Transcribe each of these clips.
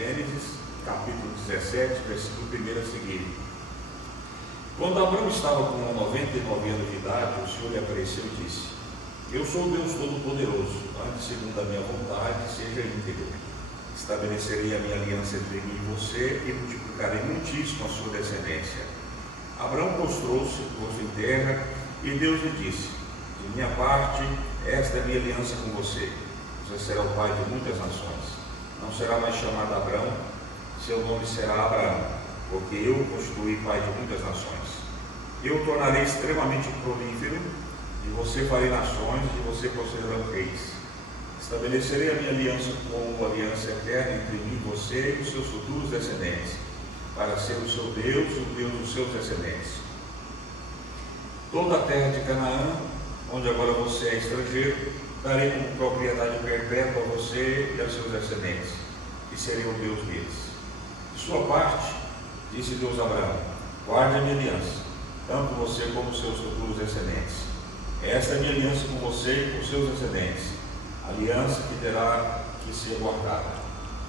Gênesis, capítulo 17, versículo 1 a seguir. Quando Abraão estava com 99 anos de idade, o Senhor lhe apareceu e disse: Eu sou o Deus Todo-Poderoso, ande segundo a minha vontade, seja íntegro. Estabelecerei a minha aliança entre mim e você e multiplicarei muitíssimo a sua descendência. Abraão prostrou-se, pôs-se em terra, e Deus lhe disse: De minha parte, esta é a minha aliança com você. Você será o pai de muitas nações. Não será mais chamado Abraão, seu nome será Abraão, porque eu o constituí pai de muitas nações. Eu o tornarei extremamente prolífero, de você farei nações, de você procederão reis. Estabelecerei a minha aliança como aliança eterna entre mim e você e os seus futuros descendentes, para ser o seu Deus e o Deus dos seus descendentes. Toda a terra de Canaã, onde agora você é estrangeiro, darei como propriedade perpétua a você e aos seus descendentes, e serei o Deus deles. De sua parte, disse Deus a Abraão: guarde a minha aliança, tanto você como os seus futuros descendentes. Esta é a minha aliança com você e com os seus descendentes, aliança que terá que ser guardada.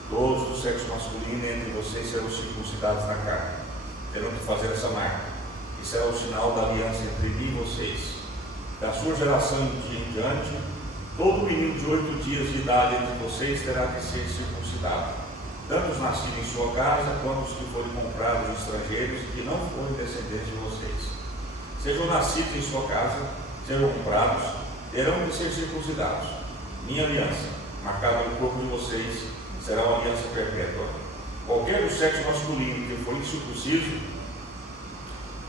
Todos do sexo masculino entre vocês serão circuncidados na carne. Terão que fazer essa marca, e será o sinal da aliança entre mim e vocês. Da sua geração em diante, todo menino de 8 dias de idade entre vocês terá que ser circuncidado, tanto os nascidos em sua casa, quanto os que forem comprados de estrangeiros e que não forem descendentes de vocês. Sejam nascidos em sua casa, sejam comprados, terão que ser circuncidados. Minha aliança, marcada no corpo de vocês, será uma aliança perpétua. Qualquer do sexo masculino que for incircunciso,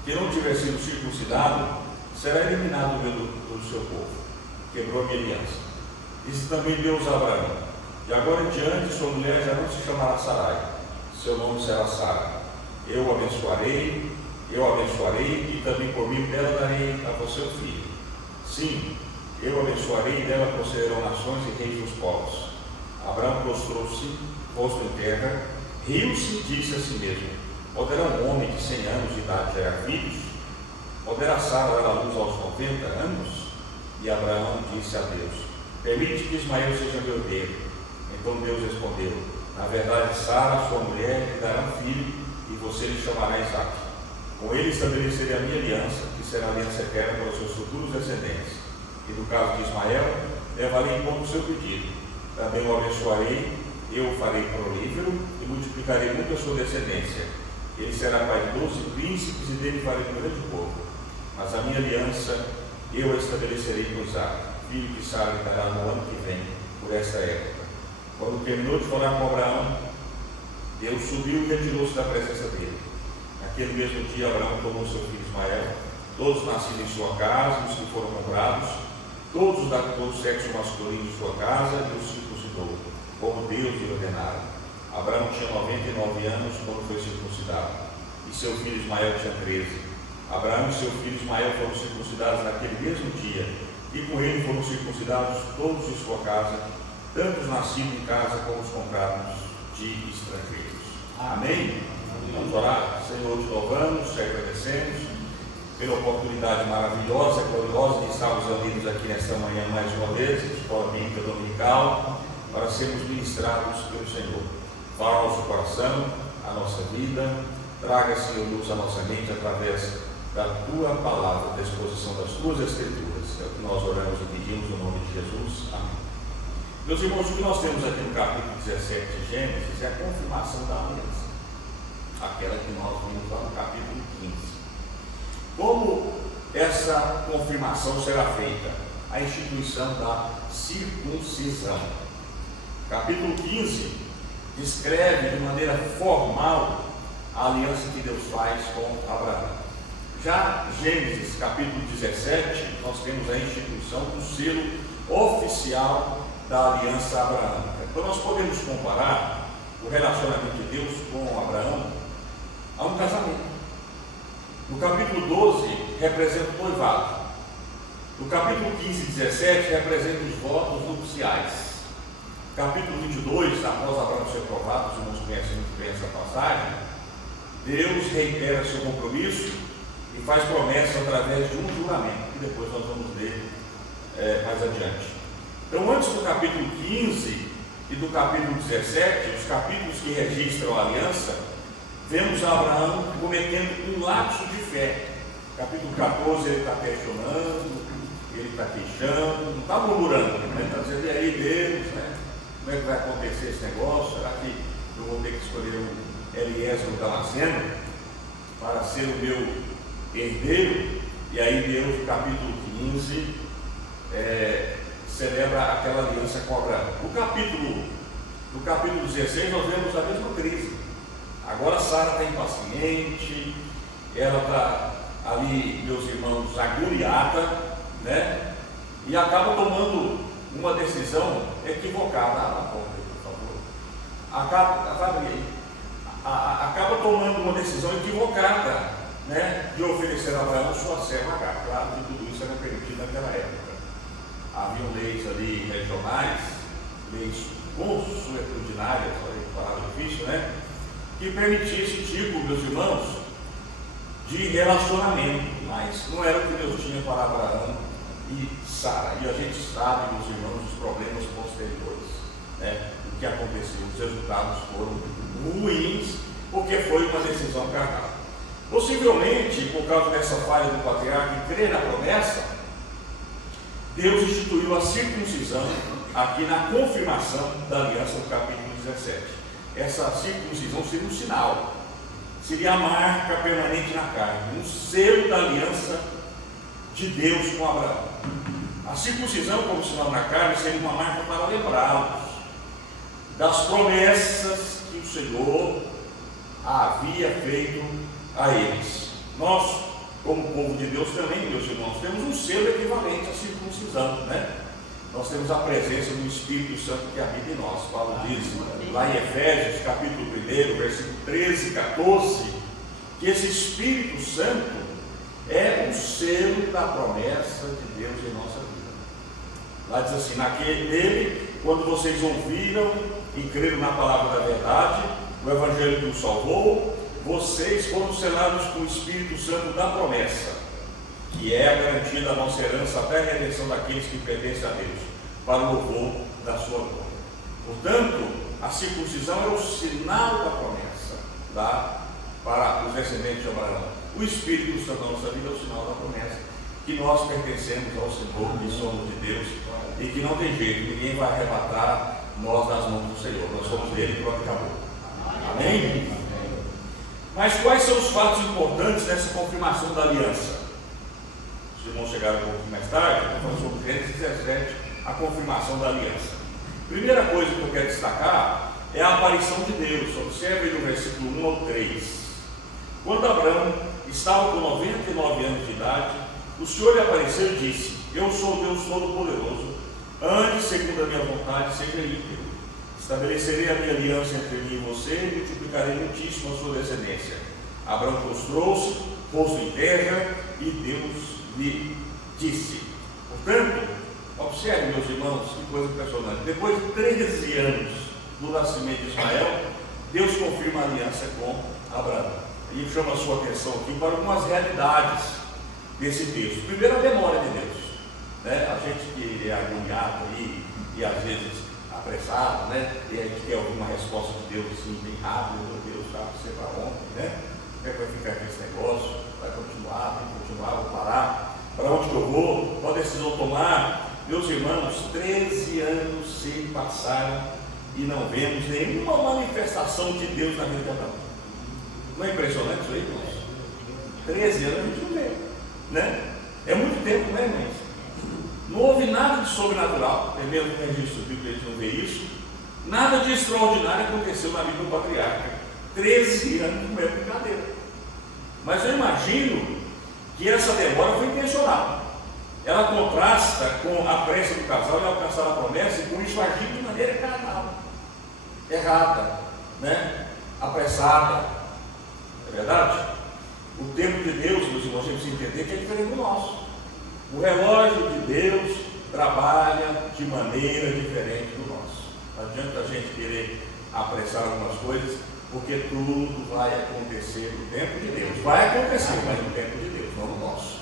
que não tiver sido circuncidado, será eliminado do seu povo. Quebrou a minha aliança. Disse também Deus a Abraão: de agora em diante sua mulher já não se chamará Sarai, seu nome será Sara. Eu a abençoarei e também por meio dela darei a você um filho. Sim, eu a abençoarei e dela procederão nações e reis dos povos. Abraão prostrou-se, posto em terra, riu-se e disse a si mesmo: poderá um homem de 100 anos de idade gerar filhos? Poderá Sara dar à luz aos 90 anos? E Abraão disse a Deus: permite que Ismael seja meu herdeiro. Então Deus respondeu: na verdade, Sara, sua mulher, lhe dará um filho, e você lhe chamará Isaque. Com ele estabelecerei a minha aliança, que será a aliança eterna para os seus futuros descendentes. E no caso de Ismael, levarei em conta o seu pedido. Também o abençoarei, eu o farei prolífero e multiplicarei muito a sua descendência. Ele será pai de 12 príncipes e dele farei um grande povo. Mas a minha aliança eu a estabelecerei com Isaque, filho que Sara lhe dará no ano que vem, por esta época. Quando terminou de falar com Abraão, Deus subiu e retirou-se da presença dele. Naquele mesmo dia, Abraão tomou seu filho Ismael, todos nascidos em sua casa, os que foram comprados, todos do sexo masculino de sua casa, e os circuncidou, como Deus lhe ordenara. Abraão tinha 99 anos quando foi circuncidado, e seu filho Ismael tinha 13. Abraão e seu filho Ismael foram circuncidados naquele mesmo dia, e com ele foram circuncidados todos de sua casa, tanto os nascidos em casa como os comprados de estrangeiros. Amém? Vamos orar. Senhor, te louvamos, te agradecemos pela oportunidade maravilhosa, gloriosa de estarmos unidos aqui nesta manhã mais uma vez, Escola Bíblica Dominical, para sermos ministrados pelo Senhor. Fala ao nosso coração, a nossa vida, traga, Senhor, luz à nossa mente através da Tua Palavra, da exposição das Tuas Escrituras. É o que nós oramos e pedimos no nome de Jesus. Amém. Meus irmãos, o que nós temos aqui no capítulo 17 de Gênesis é a confirmação da aliança, aquela que nós vimos lá no capítulo 15. Como essa confirmação será feita? A instituição da circuncisão. Capítulo 15 descreve de maneira formal a aliança que Deus faz com Abraão. Já Gênesis capítulo 17, nós temos a instituição do selo oficial da aliança abraâmica. Então nós podemos comparar o relacionamento de Deus com Abraão a um casamento. No capítulo 12 representa o noivado. No capítulo 15 e 17 representa os votos nupciais. Capítulo 22, após Abraão ser provado, os irmãos conhecem muito bem essa passagem, Deus reitera seu compromisso e faz promessa através de um juramento, que depois nós vamos ler mais adiante. Então, antes do capítulo 15, e do capítulo 17, os capítulos que registram a aliança, vemos Abraão cometendo um lapso de fé. Capítulo 14, ele está questionando, ele está queixando, não está murmurando, né? Está dizendo, e aí Deus, né? Como é que vai acontecer esse negócio? Será que eu vou ter que escolher o Eliezer do Damasceno para ser o meu herdeiro? E aí Deus, no capítulo 15, celebra aquela aliança com Abraão. No capítulo 16 nós vemos a mesma crise. Agora Sara está impaciente, ela está ali, meus irmãos, agoniada, né? E acaba tomando uma decisão equivocada. Por favor. Acaba tomando uma decisão equivocada, né? De oferecer a Abraão sua serva Agar. Claro que tudo isso era permitido naquela época. Haviam leis ali regionais, leis consuetudinárias, palavra difícil, né? Que permitia esse tipo, meus irmãos, de relacionamento, mas não era o que Deus tinha para Abraão e Sara. E a gente sabe, meus irmãos, os problemas posteriores, né? O que aconteceu, os resultados foram ruins, porque foi uma decisão carnal. Possivelmente, por causa dessa falha do patriarca em crer na promessa, Deus instituiu a circuncisão aqui na confirmação da aliança do capítulo 17. Essa circuncisão seria um sinal, seria a marca permanente na carne, um selo da aliança de Deus com Abraão. A circuncisão como sinal na carne seria uma marca para lembrá-los das promessas que o Senhor havia feito a eles. Nós, como povo de Deus também, meus irmãos, temos um selo equivalente à circuncisão, né? Nós temos a presença do Espírito Santo que habita em nós. Paulo diz lá em Efésios, capítulo 1, versículo 13 e 14, que esse Espírito Santo é o selo da promessa de Deus em nossa vida. Lá diz assim, nele, quando vocês ouviram e creram na palavra da verdade, o Evangelho que os salvou, vocês foram selados com o Espírito Santo da promessa, que é a garantia da nossa herança até a redenção daqueles que pertencem a Deus, para o louvor da sua glória. Portanto, a circuncisão é o sinal da promessa, para os descendentes de Abraão. O Espírito Santo da nossa vida é o sinal da promessa, que nós pertencemos ao Senhor, que somos de Deus, e que não tem jeito, ninguém vai arrebatar nós das mãos do Senhor. Nós somos dele e pronto, acabou. Amém? Mas quais são os fatos importantes dessa confirmação da aliança? Os irmãos chegaram um pouco mais tarde, vamos falar sobre Gênesis 17, a confirmação da aliança. Primeira coisa que eu quero destacar é a aparição de Deus. Observe no versículo 1 ao 3. Quando Abraão estava com 99 anos de idade, o Senhor lhe apareceu e disse: Eu sou Deus Todo-Poderoso, ande segundo a minha vontade, seja íntegro. Estabelecerei a minha aliança entre mim e você e multiplicarei muitíssimo a sua descendência. Abraão prostrou-se, pôs-se em terra e Deus lhe disse. Portanto, observe, meus irmãos, que coisa impressionante. Depois de 13 anos do nascimento de Ismael, Deus confirma a aliança com Abraão. E chama a sua atenção aqui para algumas realidades desse texto. Primeiro, a demora de Deus, né? A gente que é agoniado aí, e às vezes apressado, né? E a gente quer alguma resposta de Deus assim, bem rápido. Meu Deus, sabe ser para ontem, né? Como é que vai ficar aqui esse negócio? Vai continuar, tem que continuar, vou parar? Para onde que eu vou? Qual decisão tomar? Meus irmãos, 13 anos se passaram e não vemos nenhuma manifestação de Deus na vida de Abraão. Não é impressionante isso aí, irmãos? 13 anos a gente não vê, né? É muito tempo, né, irmãos? Não houve nada de sobrenatural, é mesmo que a gente bíblico a gente não vê isso. Nada de extraordinário aconteceu na vida do patriarca. 13 anos não é brincadeira. Mas eu imagino que essa demora foi intencional. Ela contrasta com a pressa do casal em alcançar a promessa e com isso agir de maneira carnal, errada, né? Apressada. É verdade? O tempo de Deus, meus irmãos, temos que entender que é diferente do nosso. O relógio de Deus trabalha de maneira diferente do nosso. Não adianta a gente querer apressar algumas coisas, porque tudo vai acontecer no tempo de Deus. Vai acontecer, mas no tempo de Deus, não no nosso.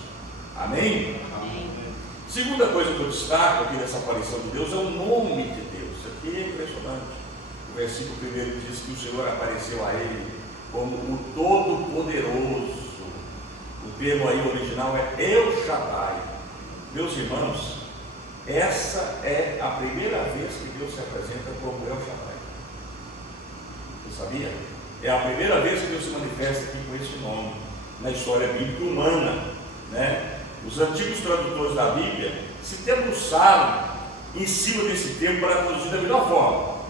Amém? Segunda coisa que eu destaco aqui dessa aparição de Deus é o nome de Deus. Isso aqui é impressionante. versículo 1 diz que o Senhor apareceu a ele como o Todo-Poderoso. O termo aí original é El Shaddai. Meus irmãos, essa é a primeira vez que Deus se apresenta como El Shaddai. Você sabia? É a primeira vez que Deus se manifesta aqui com esse nome na história bíblica humana, né? Os antigos tradutores da Bíblia se debruçaram em cima desse termo para traduzir da melhor forma.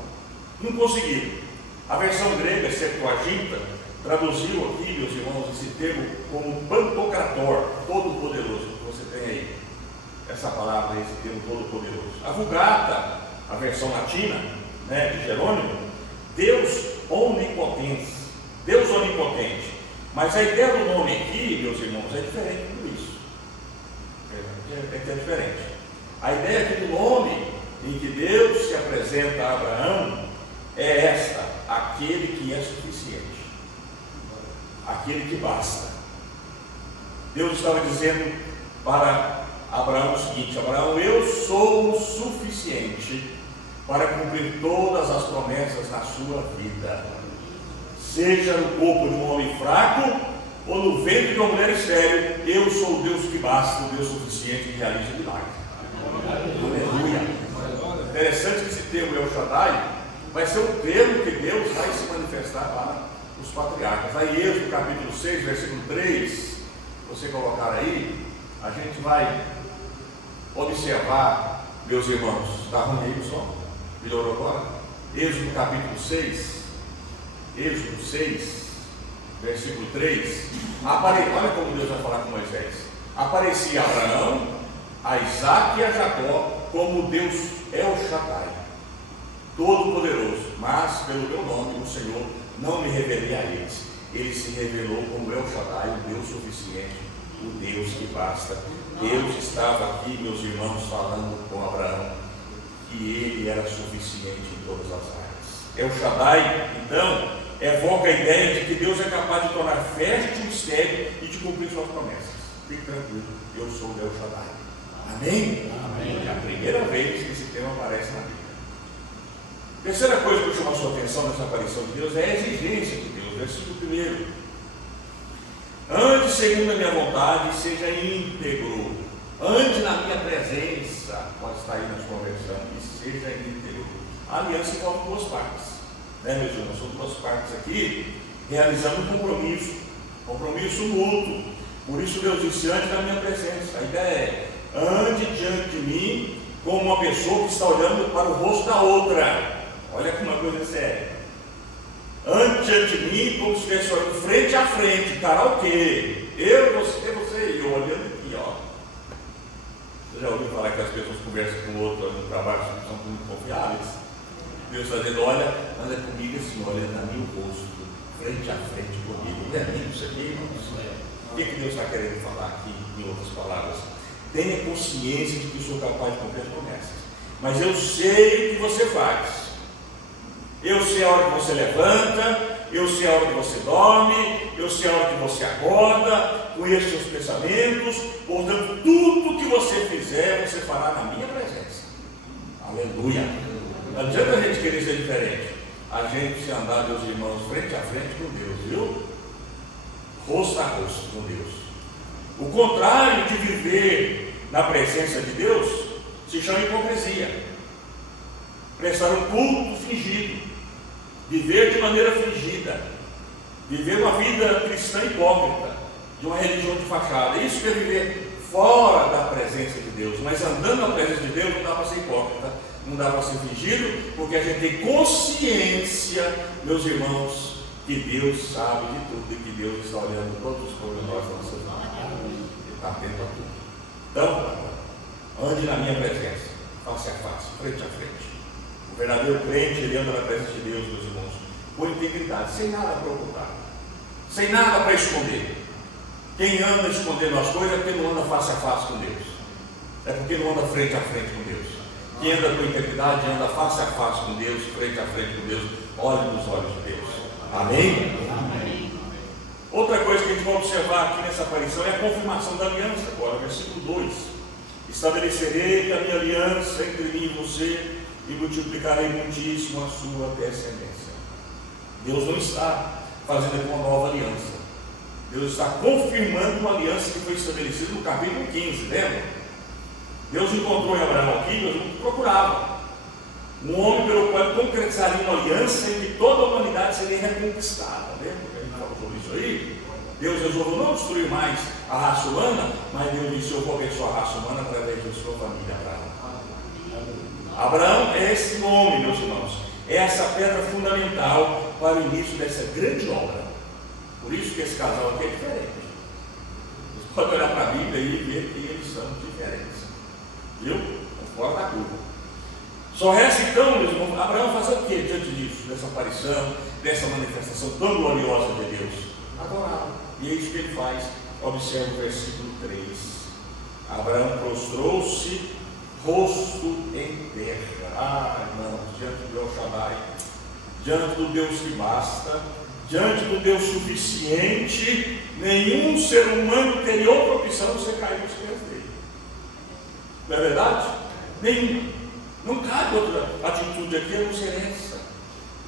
Não conseguiram. A versão grega, Septuaginta, traduziu aqui, meus irmãos, esse termo como Pantocrator, todo-poderoso. Você tem aí essa palavra, esse termo todo-poderoso. A Vulgata, a versão latina, né, de Jerônimo, Deus onipotente. Deus onipotente. Mas a ideia do nome aqui, meus irmãos, é diferente de tudo isso. É diferente. A ideia aqui do nome em que Deus se apresenta a Abraão é esta: aquele que é suficiente, aquele que basta. Deus estava dizendo para Abraão o seguinte: Abraão, eu sou o suficiente para cumprir todas as promessas na sua vida, seja no corpo de um homem fraco ou no ventre de uma mulher estéril. Eu sou o Deus que basta, o Deus suficiente que realiza milagres. Aleluia. Interessante que esse termo El Shaddai vai ser o termo que Deus vai se manifestar para os patriarcas. Aí Êxodo capítulo 6, versículo 3, você colocar aí, a gente vai observar, meus irmãos. Está ruim aí, pessoal? Melhorou agora? Êxodo capítulo 6, Êxodo 6, versículo 3. Olha como Deus vai falar com Moisés. Aparecia a Abraão, a Isaque e a Jacó como Deus El Shaddai, Todo-Poderoso, mas pelo meu nome, o Senhor, não me revelei a eles. Ele se revelou como El Shaddai, o Deus suficiente, o Deus que basta. Deus estava aqui, meus irmãos, falando com Abraão que ele era suficiente em todas as áreas. El Shaddai, então, evoca a ideia de que Deus é capaz de tornar fértil o mistério e de cumprir suas promessas. Fique tranquilo, eu sou o El Shaddai. Amém? Amém? É a primeira vez que esse tema aparece na Bíblia. Terceira coisa que chama a sua atenção nessa aparição de Deus é a exigência de Deus. Versículo 1: ande segundo a minha vontade, seja íntegro. Ande na minha presença. Pode estar aí na sua versão. E seja íntegro. A aliança envolve duas partes, né, meus irmãos? São duas partes aqui realizando um compromisso mútuo. Por isso Deus disse: ande na minha presença. A ideia é: ande diante de mim como uma pessoa que está olhando para o rosto da outra. Olha como uma coisa séria. Ande diante de mim como se estivesse olhando frente a frente. Karaokê. Eu, você e eu olhando aqui, ó. Você já ouviu falar que as pessoas conversam com o outro olhando para baixo, que são muito confiáveis? Deus está dizendo: olha, anda comigo assim, olhando a mim o rosto, frente a frente comigo. Não é lindo isso aqui, irmãos? O que Deus está querendo falar aqui, em outras palavras? Tenha consciência de que eu sou capaz de cumprir as promessas, mas eu sei o que você faz. Eu sei a hora que você levanta, eu sei a hora que você dorme, eu sei a hora que você acorda, conheço seus pensamentos. Portanto, tudo que você fizer, você fará na minha presença. Aleluia. Não adianta a gente querer ser diferente. A gente se andar, meus irmãos, frente a frente com Deus, viu? Rosto a rosto com Deus. O contrário de viver na presença de Deus se chama hipocrisia. Prestar um culto fingido, viver de maneira fingida, viver uma vida cristã hipócrita, de uma religião de fachada. Isso que é viver fora da presença de Deus. Mas andando na presença de Deus não dá para ser hipócrita, não dá para ser fingido, porque a gente tem consciência, meus irmãos, que Deus sabe de tudo e que Deus está olhando todos os pormenores da nossa vida. Ele está atento a tudo. Então, ande na minha presença, face a face, frente a frente. O verdadeiro crente, ele anda na presença de Deus, meus irmãos, com integridade, sem nada para ocultar, sem nada para esconder. Quem anda escondendo as coisas é porque não anda face a face com Deus, é porque não anda frente a frente com Deus. Quem anda com integridade anda face a face com Deus, frente a frente com Deus, olha nos olhos de Deus. Amém? Amém. Outra coisa que a gente vai observar aqui nessa aparição é a confirmação da aliança. Agora, versículo 2: estabelecerei a minha aliança entre mim e você e multiplicarei muitíssimo a sua descendência. Deus não está fazendo uma nova aliança. Deus está confirmando uma aliança que foi estabelecida no capítulo 15, lembra? Deus encontrou em Abraão aqui, Deus não procurava um homem pelo qual concretizaria uma aliança em que toda a humanidade seria reconquistada. Lembra que a gente falou sobre isso aí? Deus resolveu não destruir mais a raça humana, mas Deus disse: eu vou abençoar a raça humana através da sua família, Abraão. Abraão é esse nome, meus irmãos, é essa pedra fundamental para o início dessa grande obra. Por isso que esse casal aqui é diferente. Vocês podem olhar para a Bíblia e ver que eles são diferentes. Viu? Fora da curva. Só resta então, meus irmãos, Abraão fazer o que diante disso, dessa aparição, dessa manifestação tão gloriosa de Deus? Adorá-lo. E é isso que ele faz. Observe o versículo 3. Abraão prostrou-se, rosto em terra. Irmãos, diante do El Shaddai, diante do Deus que basta, diante do Deus suficiente, nenhum ser humano teria outra opção de você cair nos pés dele. Não é verdade? Nenhum. Não cabe outra atitude aqui a não ser essa.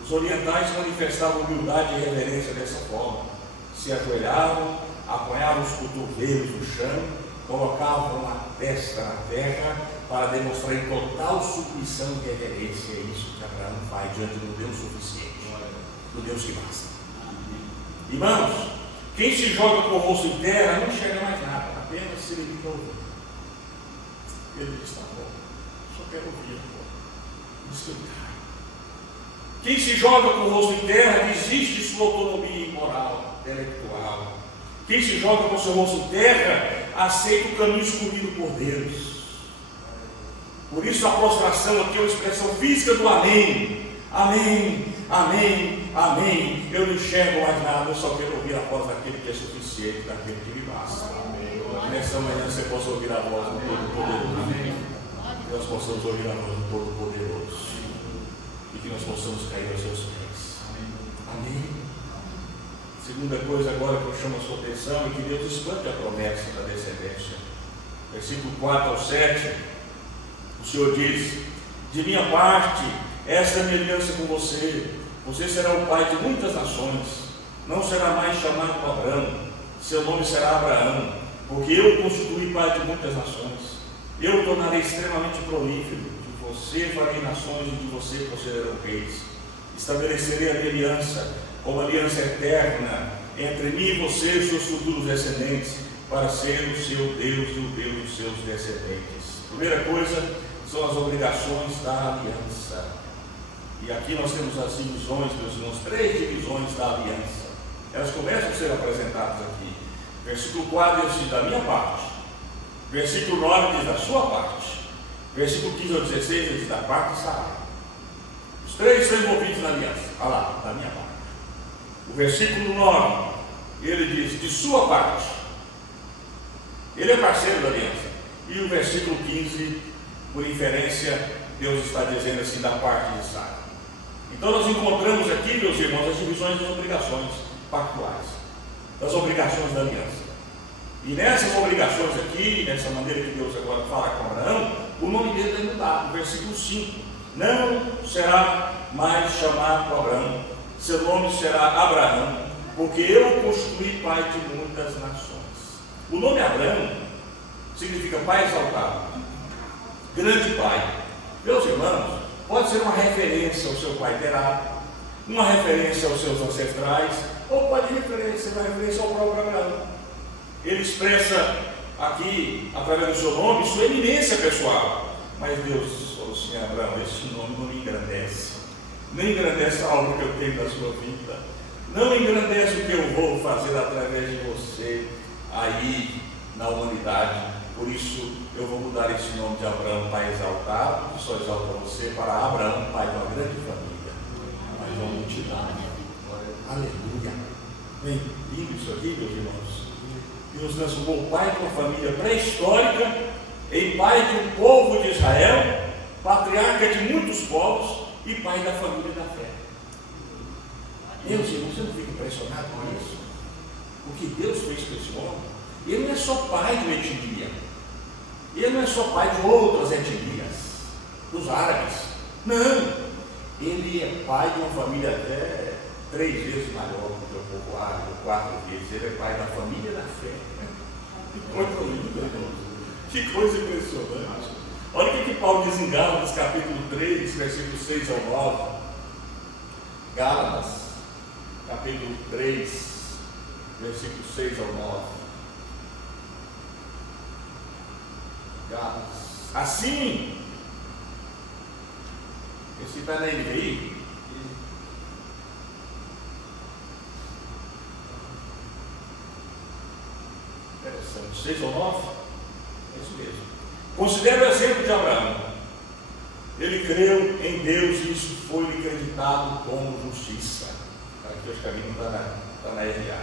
Os orientais manifestavam humildade e reverência dessa forma. Se ajoelhavam, apoiavam os cotovelos no chão, colocavam a testa na terra para demonstrar em total submissão e reverência. É isso que Abraão faz diante do Deus suficiente, do Deus que basta. Irmãos, quem se joga com o rosto em terra não enxerga mais nada, apenas se limita a ouvir. Ele diz: tá bom, só quero ouvir, escutar. Quem se joga com o rosto em terra desiste de sua autonomia moral, intelectual. Quem se joga com o seu rosto em terra aceita o caminho escolhido por Deus. Por isso a prostração aqui é uma expressão física do amém. Amém, amém, amém. Eu não enxergo mais nada, eu só quero ouvir a voz daquele que é suficiente, daquele que me basta. Nessa manhã você possa ouvir a voz do Todo-Poderoso. Que nós possamos ouvir a voz do Todo-Poderoso. E que nós possamos cair aos seus pés. Amém. Segunda coisa agora que eu chamo a sua atenção é que Deus expande a promessa da descendência. Versículo 4 ao 7, o Senhor diz: de minha parte, esta é a minha aliança com você. Você será o pai de muitas nações. Não será mais chamado Abraão, seu nome será Abraão, porque eu o constituí pai de muitas nações. Eu o tornarei extremamente prolífero. De você farei nações e de você procederão reis. Estabelecerei a minha aliança como aliança eterna entre mim e você e os seus futuros descendentes, para ser o seu Deus e o Deus dos seus descendentes. Primeira coisa são as obrigações da aliança. E aqui nós temos as divisões, meus irmãos, 3 divisões da aliança. Elas começam a ser apresentadas aqui. Versículo 4 diz: da minha parte. Versículo 9 diz: da sua parte. Versículo 15 ao 16 diz: da parte de Sara. Os 3 são envolvidos na aliança. Olha lá, da minha parte. O versículo 9, ele diz: de sua parte. Ele é parceiro da aliança. E o versículo 15, por inferência, Deus está dizendo assim: da parte de Sara. Então nós encontramos aqui, meus irmãos, as divisões das obrigações pactuais, das obrigações da aliança. E nessas obrigações aqui, nessa maneira que Deus agora fala com Abraão, o nome dele é mudado. Versículo 5: não será mais chamado Abraão, seu nome será Abraão, porque eu o constituí pai de muitas nações. O nome Abraão significa pai exaltado, grande pai. Meus irmãos, pode ser uma referência ao seu pai Terá, uma referência aos seus ancestrais, ou pode ser uma referência ao próprio Abraão. Ele expressa aqui, através do seu nome, sua eminência pessoal. Mas Deus falou assim: Abraão, esse nome não me engrandece, nem engrandece algo que eu tenho da sua vida, não engrandece o que eu vou fazer através de você aí na humanidade. Por isso eu vou mudar esse nome de Abraão, pai exaltado, que só exalta você, para Abraão, pai de uma grande família, pai de uma multidão. Aleluia. Bem lindo isso aqui, meus irmãos. Deus transformou o pai de uma família pré-histórica em pai de um povo de Israel, patriarca de muitos povos e pai da família da fé. Meus irmãos, você não fica impressionado com isso? O que Deus fez com esse homem? Ele não é só pai de uma etnia, ele não é só pai de outras etnias, dos árabes, Não, ele é pai de uma família até 3 vezes maior do que o povoado, ou 4 vezes. Ele é pai da família da fé. Que coisa linda, irmãos. Que coisa impressionante. Olha o que Paulo diz em Gálatas, capítulo 3, versículos 6 ao 9. Gálatas, capítulo 3, versículos 6 ao 9. Gálatas. Assim, esse está na NVI? Interessante. 6 ou 9? É isso mesmo. Considera o exemplo de Abraão. Ele creu em Deus e isso foi-lhe acreditado como justiça. Aqui acho que a Bíblia está na RA.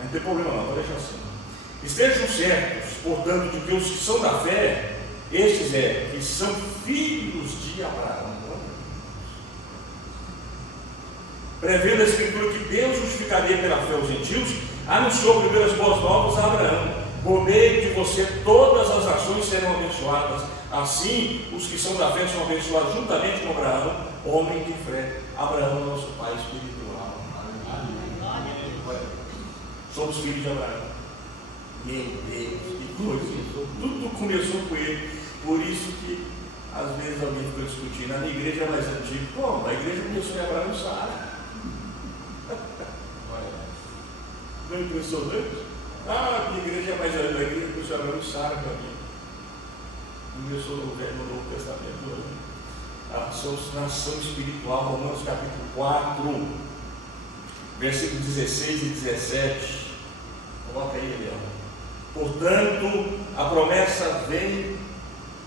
Não tem problema não, pode deixar assim. Estejam certos, portanto, de que os que são da fé, estes que são filhos de Abraão. Prevendo a Escritura que Deus justificaria pela fé os gentios, anunciou primeiro as boas novas a Abraão. Por meio de você todas as nações serão abençoadas. Assim, os que são da fé são abençoados juntamente com Abraão, homem de fé. Abraão é nosso pai espiritual. Somos filhos de Abraão. Meu Deus, que coisa. Tudo começou com ele. Por isso que às vezes alguém fica discutindo. A minha igreja é mais antiga. Como? A igreja começou em Abraão e Sara. Não é impressionante? A minha igreja é mais antiga. A igreja começou em Abraão e Sara para mim. Começou no Novo Testamento. Somos nação espiritual. Romanos capítulo 4, versículos 16 e 17. Coloca aí, Leão. Portanto, a promessa vem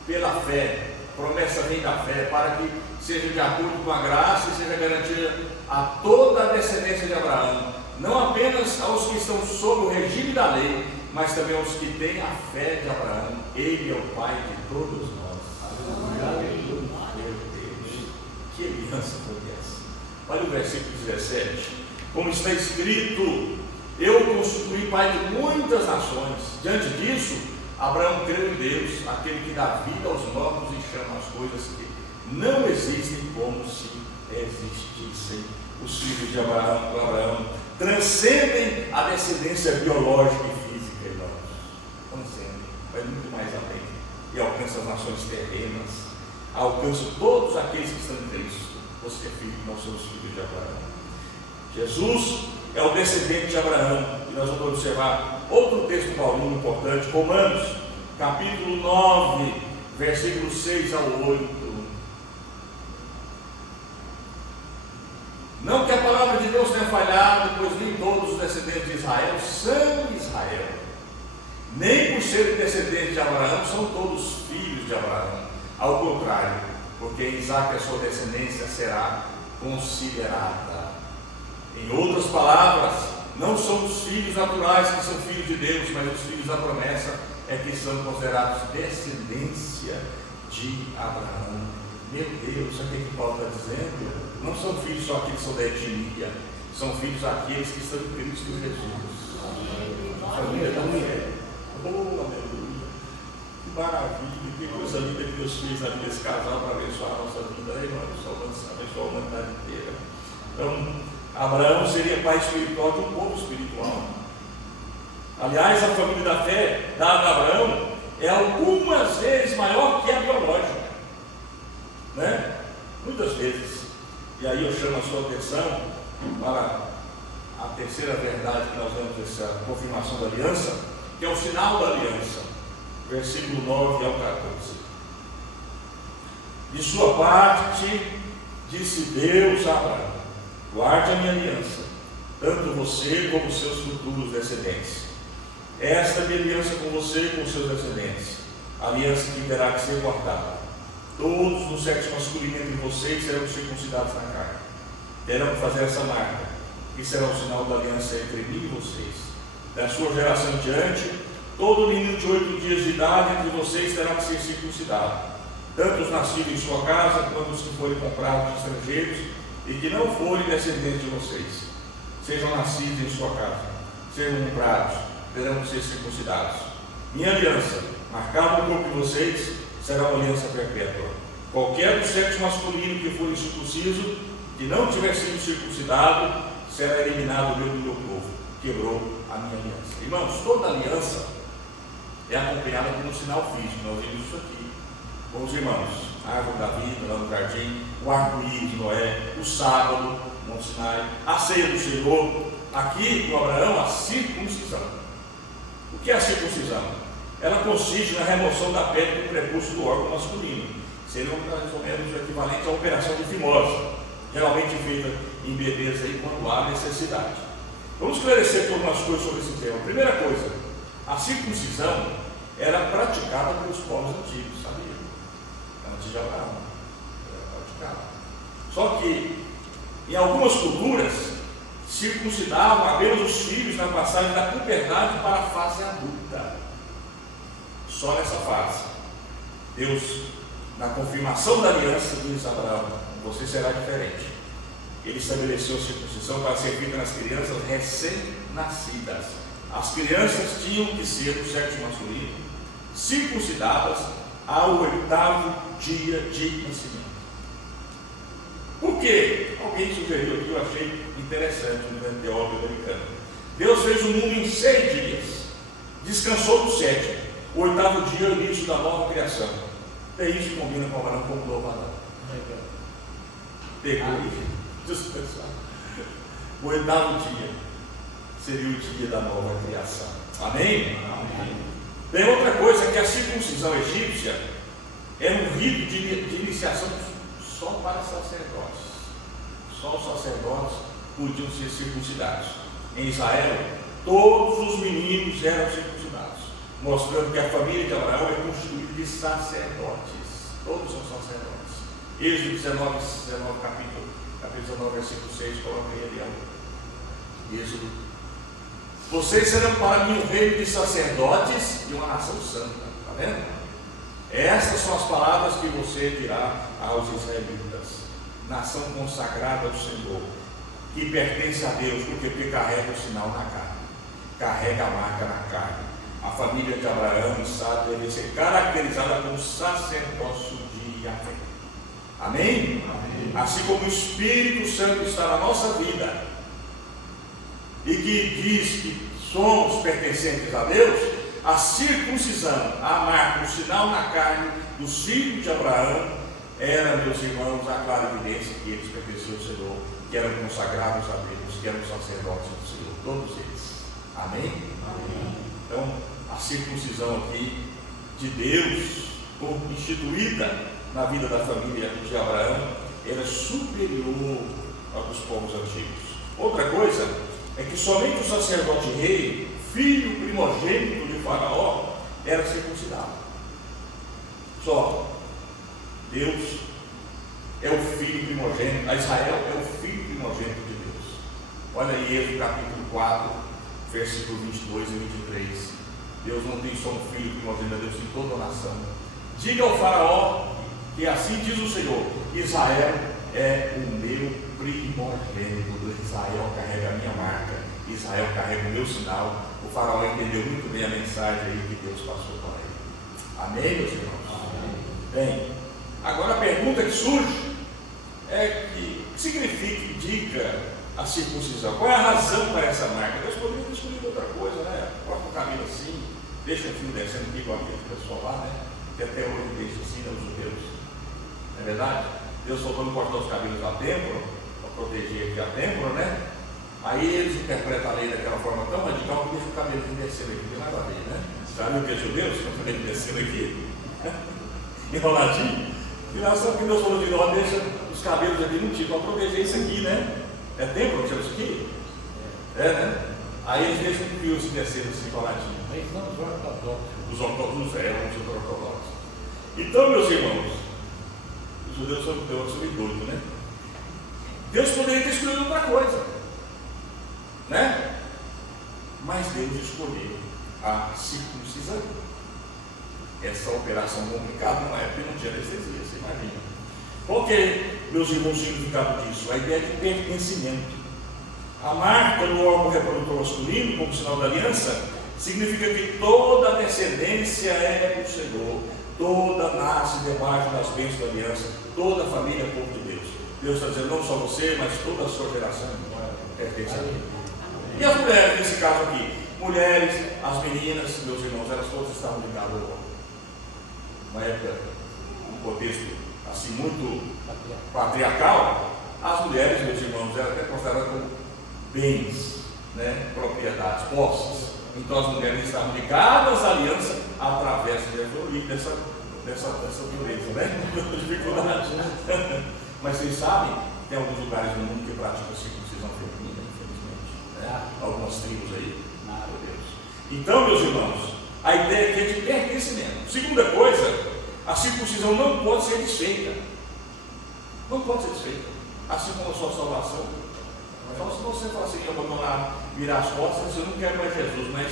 pela fé. A promessa vem da fé para que seja de acordo com a graça e seja garantida a toda a descendência de Abraão, não apenas aos que estão sob o regime da lei, mas também aos que têm a fé de Abraão. Ele é o Pai de todos nós. Aleluia. Meu Deus, que aliança foi essa? Olha o versículo 17. Como está escrito: eu constituí pai de muitas nações. Diante disso, Abraão creu em Deus, aquele que dá vida aos mortos e chama as coisas que não existem como se existissem. Os filhos de Abraão transcendem a descendência biológica e física, irmãos. Transcendem, vai muito mais além e alcança as nações terrenas, alcança todos aqueles que estão em Cristo. Você é filho, nós somos filhos de Abraão. Jesus é o descendente de Abraão. E nós vamos observar outro texto paulinho importante, Romanos, capítulo 9, versículos 6 ao 8. Não que a palavra de Deus tenha falhado, pois nem todos os descendentes de Israel são Israel. Nem por serem descendentes de Abraão são todos filhos de Abraão. Ao contrário, porque em Isaque a sua descendência será considerada. Em outras palavras, não são os filhos naturais que são filhos de Deus, mas os filhos da promessa é que são considerados descendência de Abraão. Meu Deus, sabe o que Paulo está dizendo? Não são filhos só aqueles que são da etnia, são filhos aqueles que estão em Cristo Jesus. A família da mulher. Oh, aleluia! Que maravilha, que coisa linda que Deus fez na vida desse casal para abençoar a nossa vida, irmão, abençoar a humanidade inteira. Então, Abraão seria pai espiritual de um povo espiritual. Aliás, a família da fé dada a Abraão é algumas vezes maior que a biológica, né? Muitas vezes. E aí eu chamo a sua atenção para a terceira verdade que nós vemos essa confirmação da aliança, que é o sinal da aliança, versículo 9 ao 14. De sua parte, disse Deus a Abraão: guarde a minha aliança, tanto você como seus futuros descendentes. Esta é a minha aliança com você e com seus descendentes, aliança que terá que ser guardada. Todos no sexo masculino entre vocês serão circuncidados na carne. Terão que fazer essa marca, que será o sinal da aliança entre mim e vocês. Da sua geração em diante, todo menino de 8 dias de idade entre vocês terá que ser circuncidado, tanto os nascidos em sua casa, quanto os que forem comprados de estrangeiros e que não forem descendentes de vocês. Sejam nascidos em sua casa, sejam comprados, terão que ser circuncidados. Minha aliança, marcada no corpo de vocês, será uma aliança perpétua. Qualquer do sexo masculino que for incircunciso, que não tiver sido circuncidado, será eliminado do meio do meu povo. Quebrou a minha aliança. Irmãos, toda aliança é acompanhada por um sinal físico. Nós vimos isso aqui com os irmãos: a árvore da vida lá no jardim, o arco-íris de Noé, o sábado, Monte Sinai, a ceia do Senhor. Aqui com Abraão, a circuncisão. O que é a circuncisão? Ela consiste na remoção da pele do prepúcio do órgão masculino. Seria mais ou menos o equivalente à operação de fimose, geralmente feita em bebês aí quando há necessidade. Vamos esclarecer aqui algumas coisas sobre esse tema. Primeira coisa, a circuncisão era praticada pelos povos antigos, sabia? Antes de Abraão, era praticada. Só que, em algumas culturas, circuncidavam apenas os filhos na passagem da puberdade para a fase adulta. Só nessa fase. Deus, na confirmação da aliança, diz a Abraão: você será diferente. Ele estabeleceu a circuncisão para ser feita nas crianças recém-nascidas. As crianças tinham que ser do sexo masculino, circuncidadas ao 8º dia de nascimento. Por quê? Alguém sugeriu aqui, eu achei interessante, no teólogo americano. Deus fez o mundo em 6 dias, descansou do 7º. O 8º dia é o início da nova criação. É isso que combina com Abraão como novo Adão. Pegou e descansou. O 8º dia seria o dia da nova criação. Amém? Amém. Tem outra coisa, que a circuncisão egípcia era um rito de iniciação só para sacerdotes. Só os sacerdotes podiam ser circuncidados. Em Israel, todos os meninos eram circuncidados, mostrando que a família de Abraão é constituída de sacerdotes. Todos são sacerdotes. Êxodo 19, capítulo 19, versículo 6, coloca aí, Eliel. Êxodo: vocês serão para mim um reino de sacerdotes e uma nação santa. Está vendo? Essas são as palavras que você dirá aos israelitas: nação consagrada ao Senhor, que pertence a Deus, porque carrega o sinal na carne, carrega a marca na carne. A família de Abraão e Sara deve ser caracterizada como sacerdócio de Yahvé. Amém? Amém? Assim como o Espírito Santo está na nossa vida e que diz que somos pertencentes a Deus, a circuncisão, a marca, o sinal na carne dos filhos de Abraão, era, meus irmãos, a clara evidência que eles pertenciam ao Senhor, que eram consagrados a Deus, que eram sacerdotes do Senhor, todos eles. Amém? Amém. Então, a circuncisão aqui de Deus, instituída na vida da família de Abraão, era superior ao dos povos antigos. Outra coisa é que somente o sacerdote rei, filho primogênito de Faraó, era circuncidado. Só. Deus é o filho primogênito, a Israel é o filho primogênito de Deus. Olha aí, Êxodo capítulo 4, versículo 22 e 23. Deus não tem só um filho primogênito, Deus tem toda a nação. Diga ao Faraó que assim diz o Senhor: Israel é o meu primogênito. Israel carrega a minha marca, Israel carrega o meu sinal. O Faraó entendeu muito bem a mensagem aí que Deus passou para ele. Amém, meus irmãos? Amém. Bem, agora a pergunta que surge é que significa, indica a circuncisão? Qual é a razão para essa marca? Deus poderia ter escolhido outra coisa, né? Coloca o cabelo assim, deixa o fio descendo aqui com aquele pessoal lá, né? Que até hoje deixa assim, né, os judeus. Não é verdade? Deus falou não cortar os cabelos a templo, para proteger aqui a templo, né? Aí eles interpretam a lei daquela forma tão radical que deixa o cabelo descendo aqui, não tem nada a ver, né? Sabe o que é judeus? Com o cabelo descendo aqui, enroladinho. E nós sabemos que Deus falou de nós, deixa os cabelos aqui no tipo, para proteger isso aqui, né? É templo, não isso aqui? É, né? Aí eles deixam o fio se descendo assim, enroladinho. Aí são os ortodoxos. Os ortodoxos, os ortodoxos. Então, meus irmãos, os judeus são doidos, né? Deus poderia ter escolhido outra coisa, né? Mas Deus escolheu a circuncisão. Essa operação complicada numa época não tinha anestesia, você imagina. Qual que é, meus irmãos, o significado disso? A ideia de pertencimento. A marca no órgão reprodutor masculino, como sinal da aliança, significa que toda a descendência é do Senhor. toda nasce debaixo das bênçãos da aliança, toda a família é povo de Deus. Deus está dizendo, não só você, mas toda a sua geração pertence a mim. E as mulheres, nesse caso aqui, mulheres, as meninas, meus irmãos, elas todas estavam ligadas ao homem. Uma época, um contexto assim muito patriarcal, as mulheres, meus irmãos, eram até consideradas como bens, né, propriedades, posses. Então as mulheres estavam ligadas à aliança através dessa dureza, né? Dificuldade. Mas vocês sabem, tem alguns lugares no mundo que praticam a circuncisão feminina, infelizmente, né? Algumas tribos aí. Meu Deus. Então, meus irmãos, a ideia aqui é de pertencimento. Segunda coisa, a circuncisão não pode ser desfeita. Não pode ser desfeita. Assim como a sua salvação. Então, se você falar assim, abandonar, virar as costas, você não quer mais Jesus, mas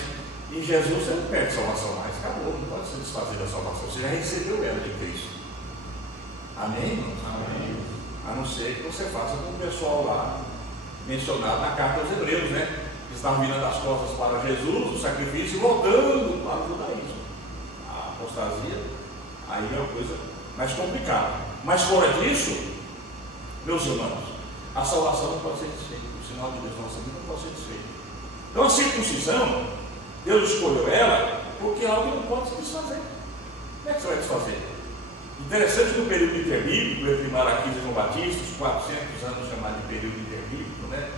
em Jesus você não perde salvação mais. Acabou, não pode se desfazer da salvação. Você já recebeu ela de Cristo. Amém? Amém. A não ser que você faça como o pessoal lá mencionado na carta aos Hebreus, né? Que estavam virando as costas para Jesus, o sacrifício, e voltando para o judaísmo. A apostasia, aí é uma coisa mais complicada. Mas fora disso, meus irmãos, a salvação não pode ser desfeita. O sinal de Deus na nossa vida não pode ser desfeito. Então a circuncisão, Deus escolheu ela porque é algo que não pode se desfazer. Como é que você vai desfazer? Interessante que no período interbíblico, entre Malaquias e João Batista, os 400 anos chamados de período interbíblico, né?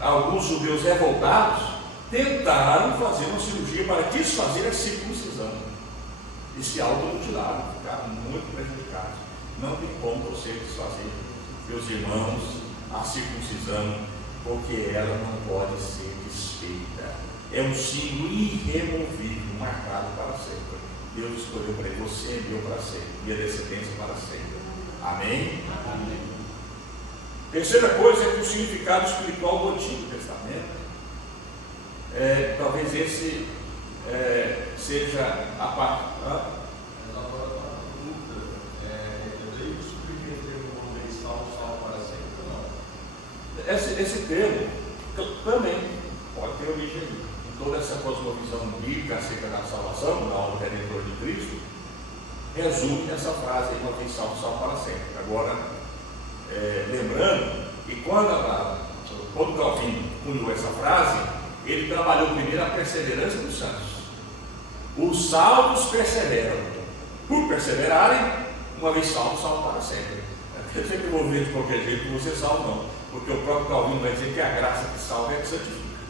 Alguns judeus revoltados tentaram fazer uma cirurgia para desfazer a circuncisão e se automutilaram, ficaram muito prejudicados. Não tem como você desfazer, meus irmãos, a circuncisão, porque ela não pode ser desfeita. É um símbolo irremovível, marcado para sempre. Deus escolheu para ele, você é meu para sempre, minha descendência para sempre. Amém? Amém. Terceira coisa é que o significado espiritual do Antigo Testamento, talvez esse seja a parte. Esse termo também pode ter origem em toda essa cosmovisão bíblica acerca da salvação, da obra redentora de Cristo, resume nessa frase, uma vez salvo, salvo para sempre. Agora, lembrando que quando Calvino cunhou essa frase, ele trabalhou primeiro a perseverança dos santos. Os salvos perseveram, por perseverarem, uma vez salvo, salvo para sempre. Eu sei que eu vou ver de qualquer jeito que você é salvo, não. Porque o próprio Calvino vai dizer que a graça que salva é que santifica.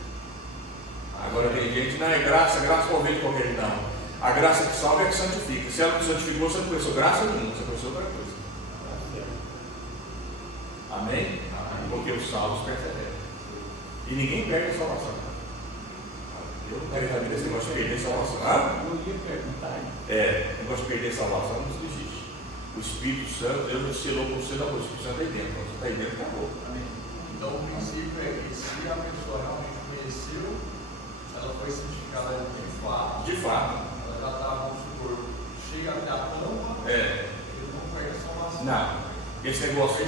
Agora tem gente, não é graça convém de qualquer jeito, não. A graça que salva é que santifica. Se ela não santificou, você não conheceu graça nenhuma, você conheceu outra coisa. Amém? Porque os salvos perseveram. E ninguém perde a salvação. Eu não quero saber desse negócio de perder a salvação. Eu ia perguntar. Negócio de perder a salvação não existe. O Espírito Santo, Deus já selou com você da voz. O Espírito Santo está aí dentro. Quando você está aí dentro, acabou. Amém. Então o princípio é que se a pessoa realmente conheceu, ela foi santificada de fato. De fato. Ela já está, vamos supor, chega até a tampa, ele não perde a salvação. Não. Esse negócio aí.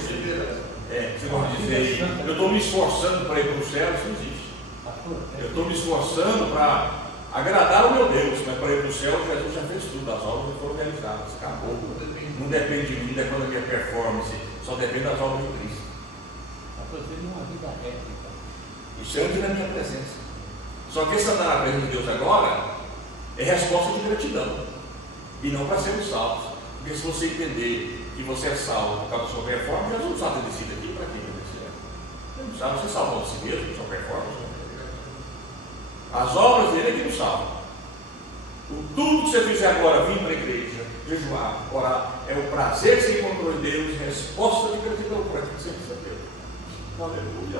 Você pode dizer, eu estou me esforçando para ir para o céu, isso não existe. Eu estou me esforçando para agradar o meu Deus, mas para ir para o céu, Jesus já fez tudo, as obras já foram realizadas, acabou. Não depende de mim, não depende da minha performance, só depende das obras de Cristo. Isso é onde na minha presença. Só que esse andar na presença de Deus agora é resposta de gratidão e não para sermos salvos. Porque se você entender que você é salvo por causa da sua performance, Jesus não sabe ter descido aqui para quem vai descer. Ele não sabe, você salvou de si mesmo, de sua performance. As obras dele é que nos salvam. Tudo que você fizer agora, vir para a igreja, jejuar, orar, é o prazer que você encontrou em Deus, resposta de gratidão por aquilo que você recebeu. Aleluia.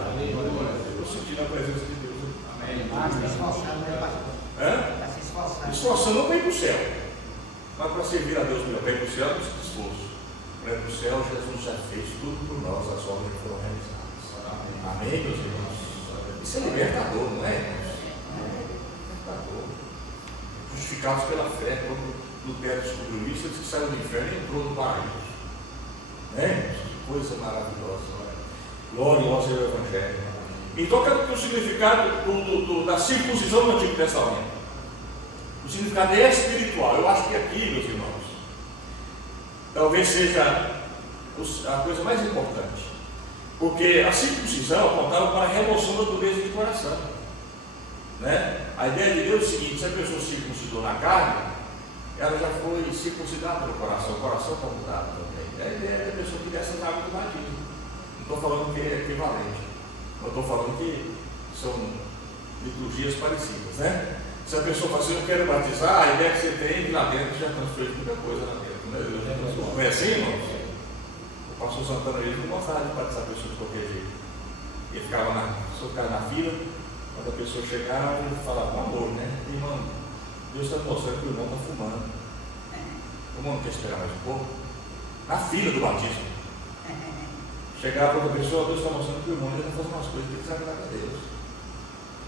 Eu estou sentindo a presença de Deus. Amém. Esforçando não para ir para o céu, mas para servir a Deus melhor. Para ir para o céu, não se esforço. Para ir para o céu, Jesus já fez tudo por nós, as obras que foram realizadas. Amém, meus irmãos? Isso é libertador, não é? Justificados pela fé, quando Lutero descobriu isso, ele saiu do inferno e entrou no paraíso. Né? Que coisa maravilhosa. Glorioso é o Evangelho. Então, quero que o significado da circuncisão no Antigo Testamento. O significado é espiritual. Eu acho que aqui, meus irmãos, talvez seja a coisa mais importante. Porque a circuncisão apontava para a remoção da dureza de coração. Né? A ideia de Deus é o seguinte: se a pessoa circuncidou na carne, ela já foi circuncidada no coração, o coração está mudado também. A ideia é a pessoa que desce as águas do batismo. Não estou falando que é equivalente, eu estou falando que são liturgias parecidas, né? Se a pessoa fala assim, eu quero batizar, a ideia que você tem lá dentro já transfere muita coisa lá dentro, né? Não é assim, irmão? O pastor Santana ele não gostava de batizar pessoas de qualquer jeito. Ele ficava na fila, quando a pessoa chegava, ele falava com amor, né? Irmão, Deus está mostrando que o irmão está fumando. O irmão não quer esperar mais um pouco? Na fila do batismo. Chegava para outra pessoa, Deus está mostrando que o irmão está fazendo umas coisas que ele sabe agradar a Deus.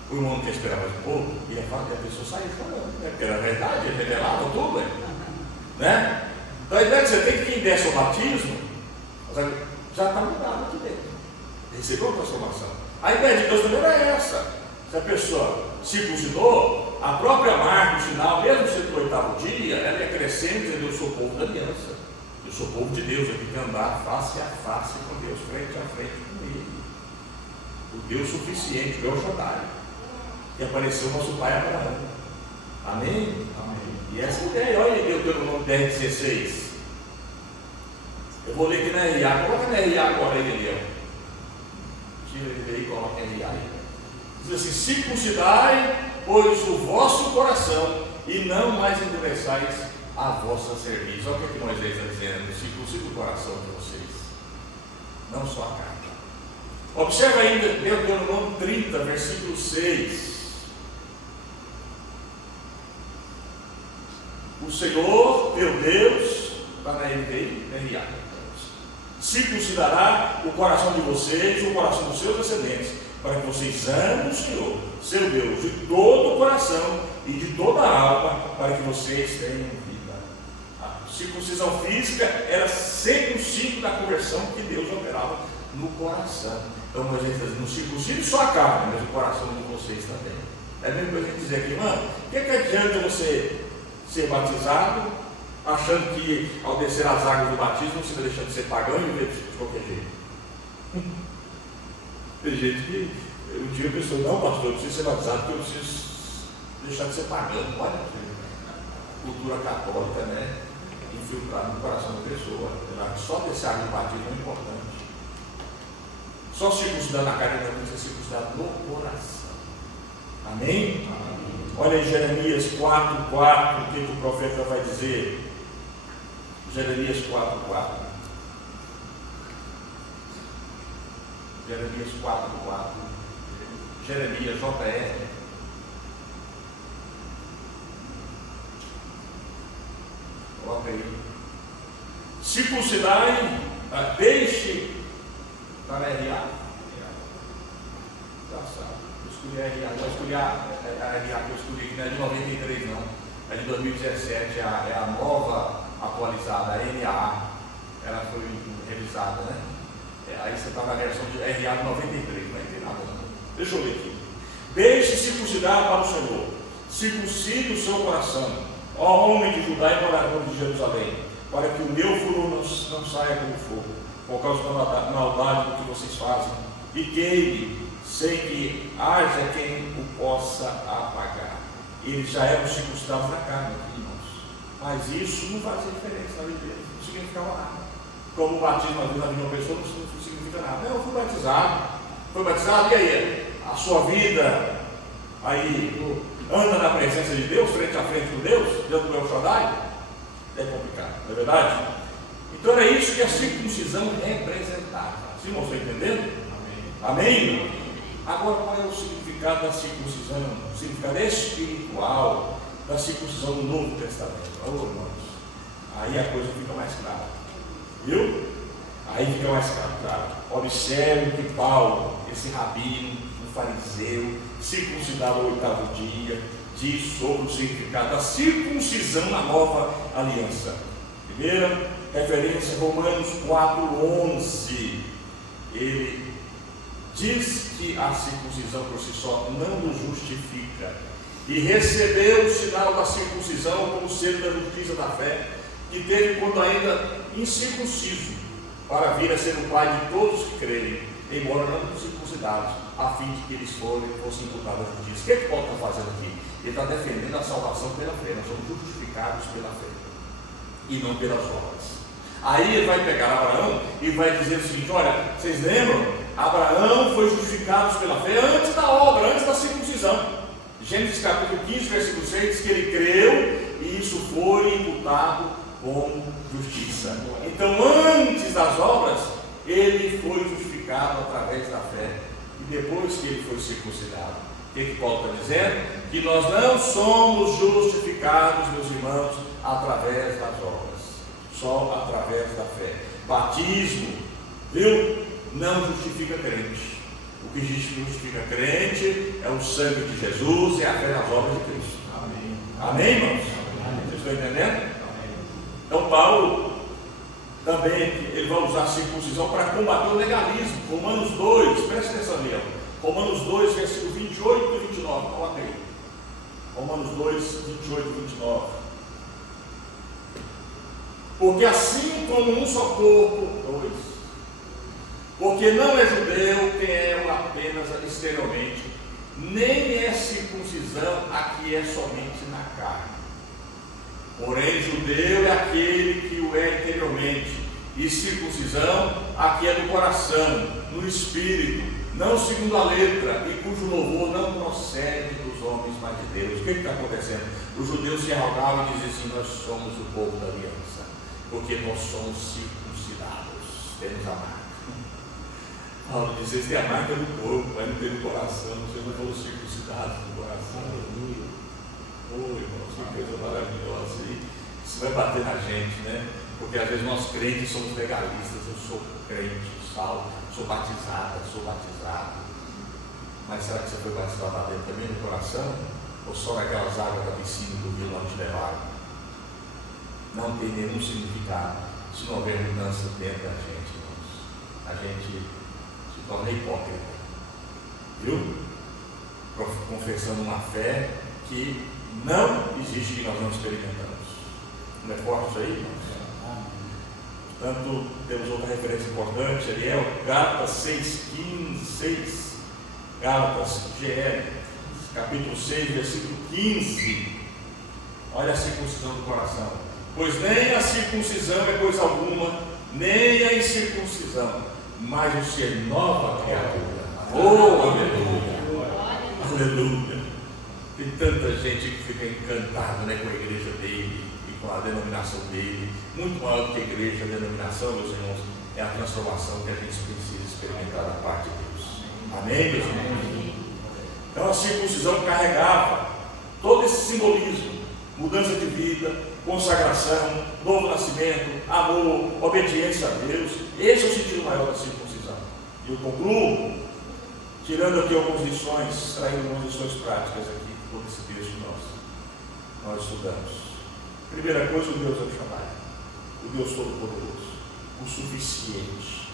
O irmão não quer esperar mais um pouco, e a pessoa saía falando, né? Porque era verdade, ele revelava tudo, né? Então a ideia que você tem que quem desce ao batismo, já está mudado aqui dentro. Recebeu a transformação. A ideia de Deus também era essa. Se a pessoa circuncidou, a própria marca, o sinal, mesmo sendo no 8º dia, ela ia crescendo, dizendo: eu sou povo da aliança. Eu sou povo de Deus, eu tenho que andar face a face com Deus, frente a frente com Ele. O Deus suficiente, o El Shaddai. E apareceu o nosso pai Abraão. Amém? Amém. E essa ideia, olha Deuteronômio 10,16. Eu vou ler aqui na RA. Coloca na RA agora aí, Eliel. Tira ele aí e coloca na RA aí. Diz assim: circuncidai, pois, o vosso coração, e não mais endureçais a vossa cerviz. Olha o que Moisés está dizendo: circuncida o coração de vocês, não só a carne. Observa ainda Deuteronômio 30, versículo 6. O Senhor, teu Deus, está na NVI, circuncidará o coração de vocês, o coração dos seus descendentes, para que vocês amem o Senhor, seu Deus, de todo o coração e de toda a alma, para que vocês tenham vida. A circuncisão física era sempre o símbolo da conversão que Deus operava no coração. Então Moisés está dizendo: não circuncide só a carne, mas o coração de vocês também. É a mesma coisa que a gente dizer aqui, mano, o que adianta você ser batizado, achando que ao descer as águas do batismo você vai deixando de ser pagão e viver de qualquer jeito? Tem gente que um dia a pessoa: não, pastor, eu preciso ser batizado porque eu preciso deixar de ser pagão. Olha, cultura católica, né? Infiltrada no coração da pessoa. Só descer água do batismo é importante. Só circuncidar na carne não precisa ser circuncidado no coração. Amém? Amém. Olha em Jeremias 4,4, o que o profeta vai dizer. Jeremias 4,4. Jeremias 4,4. Jeremias, JR. Coloca aí. Circuncidai, deixe. Está na RA? Já sabe. Eu escolhi a RA. Não escolhi a RA que eu escolhi aqui, não é de 93, não. É de 2017, é a nova atualizada, a NAA. Ela foi revisada, né? Aí você está na versão de RA de 93, não tem nada não. Deixa eu ler aqui. Deixe circuncidar para o Senhor, circuncide o seu coração, ó homem de Judá e morador de Jerusalém, para que o meu furor não saia como fogo, por causa da maldade do que vocês fazem, e queime, sem que haja quem o possa apagar. Eles já eram circuncidados na carne, irmãos, mas isso não fazia diferença na vida deles, não significava nada. Como o batismo na vida de uma pessoa não significa nada. Eu fui batizado, e aí? A sua vida aí anda na presença de Deus, frente a frente com Deus, diante do El Shaddai? É complicado, não é verdade? Então era isso que a circuncisão representava. Sim, irmãos, estão entendendo? Amém? Amém? Agora, qual é o significado da circuncisão? O significado espiritual da circuncisão no Novo Testamento. Oh, irmãos, aí a coisa fica mais clara. Viu? Aí fica mais claro. Observe que Paulo, esse rabino, um fariseu, circuncidado ao 8º dia, diz sobre o significado da circuncisão na nova aliança. Primeira referência, Romanos 4,11. Ele diz que a circuncisão por si só não nos justifica, e recebeu o sinal da circuncisão como selo da justiça da fé, que teve quando ainda incircunciso, para vir a ser o pai de todos que creem, embora não circuncidados, a fim de que eles fossem imputados à justiça. O que é que Paulo está fazendo aqui? Ele está defendendo a salvação pela fé. Nós somos justificados pela fé e não pelas obras. Aí ele vai pegar Abraão e vai dizer o seguinte: olha, vocês lembram? Abraão foi justificado pela fé antes da obra, antes da circuncisão. Gênesis capítulo 15, versículo 6 diz que ele creu e isso foi imputado como justiça. Então, antes das obras, ele foi justificado através da fé. E depois que ele foi circuncidado, o que Paulo está dizendo? Que nós não somos justificados, meus irmãos, através das obras, só através da fé. Batismo, viu? Não justifica crente. O que justifica crente é o sangue de Jesus e a fé nas obras de Cristo. Amém. Amém, irmãos? Amém. Vocês estão entendendo? Amém. Então Paulo também ele vai usar a circuncisão para combater o legalismo. Romanos 2, presta atenção ali, Romanos 2, versículo 28 e 29, coloca aí. Romanos 2, 28 e 29. Porque assim como um só corpo, porque não é judeu quem é apenas exteriormente, nem é circuncisão a que é somente na carne. Porém, judeu é aquele que o é interiormente, e circuncisão a que é do coração, no espírito, não segundo a letra, e cujo louvor não procede dos homens, mas de Deus. O que está acontecendo? Os judeus se arrogavam e diziam assim: nós somos o povo da aliança, porque nós somos circuncidados, temos a marca. Paulo diz: vocês têm a marca do corpo, mas não tem no coração, vocês não foram circuncidados no coração. Aleluia. Oh, irmãos, que coisa maravilhosa. Isso vai bater na gente, né? Porque às vezes nós crentes somos legalistas. Eu sou crente, salvo, sou batizado. Mas será que você foi batizado lá dentro também no coração? Ou só naquelas águas da piscina do rio onde te levaram? Não tem nenhum significado se não houver mudança dentro da gente, irmãos. A gente se torna hipócrita, viu? Confessando uma fé que não existe, que nós não experimentamos. Não é forte isso aí, irmãos? Portanto, temos outra referência importante, ali é o Gálatas 6, Gálatas, capítulo 6, versículo 15. Olha a circuncisão do coração. Pois nem a circuncisão é coisa alguma, nem a incircuncisão, mas o ser nova criatura. Oh, aleluia! Aleluia! Tem tanta gente que fica encantada, né, com a igreja dele e com a denominação dele. Muito maior do que a igreja, a denominação, meus irmãos, é a transformação que a gente precisa experimentar da parte de Deus. Amém, meus irmãos? Então a circuncisão carregava todo esse simbolismo: mudança de vida, consagração, novo nascimento, amor, obediência a Deus. Esse é o sentido maior da circuncisão. E eu concluo tirando aqui algumas lições, extraindo algumas lições práticas aqui por esse texto que nós estudamos. Primeira coisa, o Deus El Shaddai, o Deus Todo-Poderoso, o suficiente.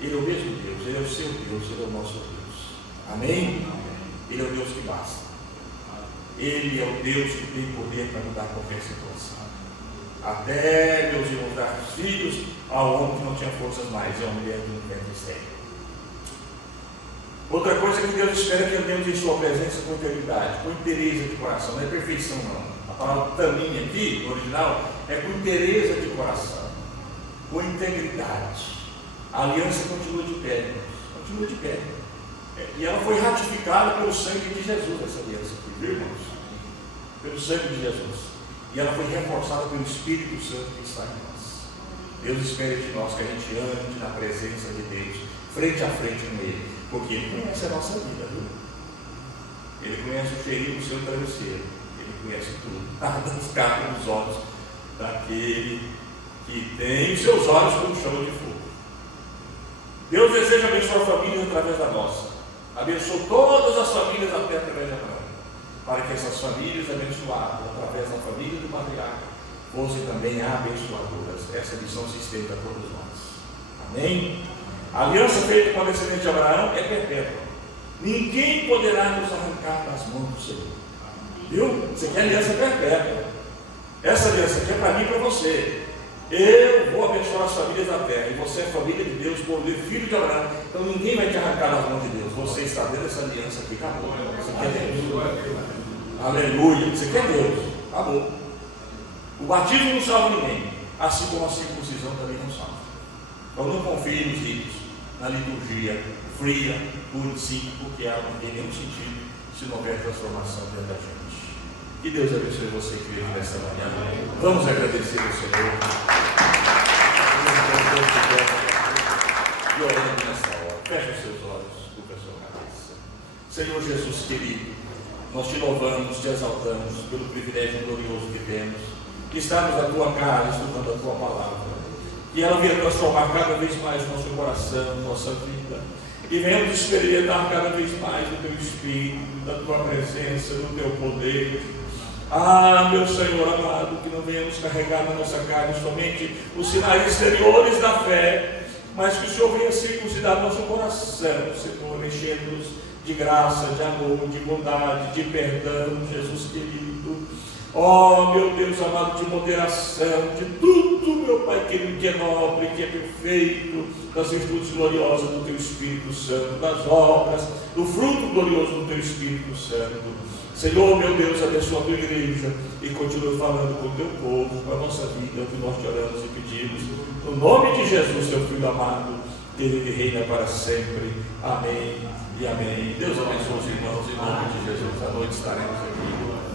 Ele é o mesmo Deus, Ele é o seu Deus, Ele é o nosso Deus. Amém? Ele é o Deus que basta. Ele é o Deus que tem poder para mudar qualquer situação. Até, meus irmãos, dar filhos ao homem que não tinha forças mais, e a mulher que não tem mistério. Outra coisa que Deus espera que andemos em sua presença com integridade, com interesse de coração. Não é perfeição, não. A palavra taminha aqui, no original, é com interesse de coração, com integridade. A aliança continua de pé, continua de pé. E ela foi ratificada pelo sangue de Jesus, essa aliança aqui, viu, irmãos? Pelo sangue de Jesus. E ela foi reforçada pelo Espírito Santo que está em nós. Deus espera de nós que a gente ande na presença de Deus, frente a frente com Ele, porque Ele conhece a nossa vida, viu? Ele conhece o cheirinho do seu travesseiro, Ele conhece tudo. Nada escapa nos olhos daquele que tem os seus olhos como chama de fogo. Deus deseja abençoar famílias através da nossa. Abençoou todas as famílias até através de Abraão, para que essas famílias abençoadas através da família do patriarca fossem também abençoadoras. Essa missão se estende a todos nós. Amém? A aliança feita com a descendente de Abraão é perpétua. Ninguém poderá nos arrancar das mãos do Senhor. Viu? Você quer aliança perpétua. Essa aliança aqui é para mim e para você. Eu vou abençoar as famílias da terra. E você é família de Deus, filho de Abraão. Então ninguém vai te arrancar das mãos de Deus. Você está dentro dessa aliança aqui. Acabou. Você quer Deus. Aleluia. Você quer Deus. Acabou. O batismo não salva ninguém. Assim como a circuncisão também não salva. Então não confie nos ritos, na liturgia fria, pura e simples, porque ela não tem nenhum sentido se não houver transformação dentro da gente. Que Deus abençoe você que veio nesta manhã. Vamos agradecer ao Senhor. E orando nesta hora. Feche os seus olhos, curva a sua cabeça. Senhor Jesus querido, nós te louvamos, te exaltamos pelo privilégio glorioso que temos de estarmos na tua casa, estudando a tua palavra. E ela venha transformar cada vez mais nosso coração, nossa vida. E venhamos experimentar cada vez mais do teu Espírito, da tua presença, do teu poder. Ah, meu Senhor amado, que não venhamos carregar na nossa carne somente os sinais exteriores da fé, mas que o Senhor venha circuncidar nosso coração, Senhor, enchendo-nos de graça, de amor, de bondade, de perdão, Jesus querido. Oh, meu Deus amado, de moderação, de tudo, meu Pai querido, que é nobre, que é perfeito, das virtudes gloriosas do Teu Espírito Santo, das obras, do fruto glorioso do Teu Espírito Santo. Senhor, meu Deus, abençoa a Tua igreja e continua falando com o Teu povo, com a nossa vida, o que nós te oramos e pedimos. No nome de Jesus, Teu Filho amado, Ele reina para sempre. Amém e amém. Deus abençoe os irmãos, em nome de Jesus. À noite estaremos aqui.